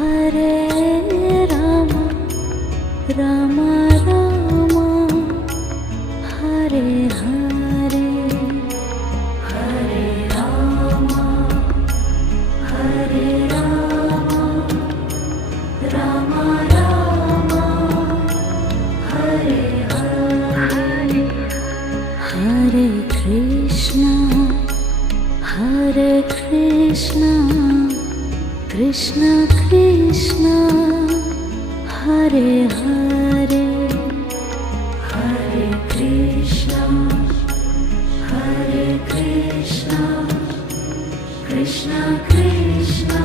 Hare Rama, Rama Rama, Hare Hare, Hare Rama, Hare Rama, Rama Rama, Hare Hare, Hare Krishna, Hare Krishna, Krishna Krishna, Hare Hare, Hare Krishna, Hare Krishna, Krishna Krishna,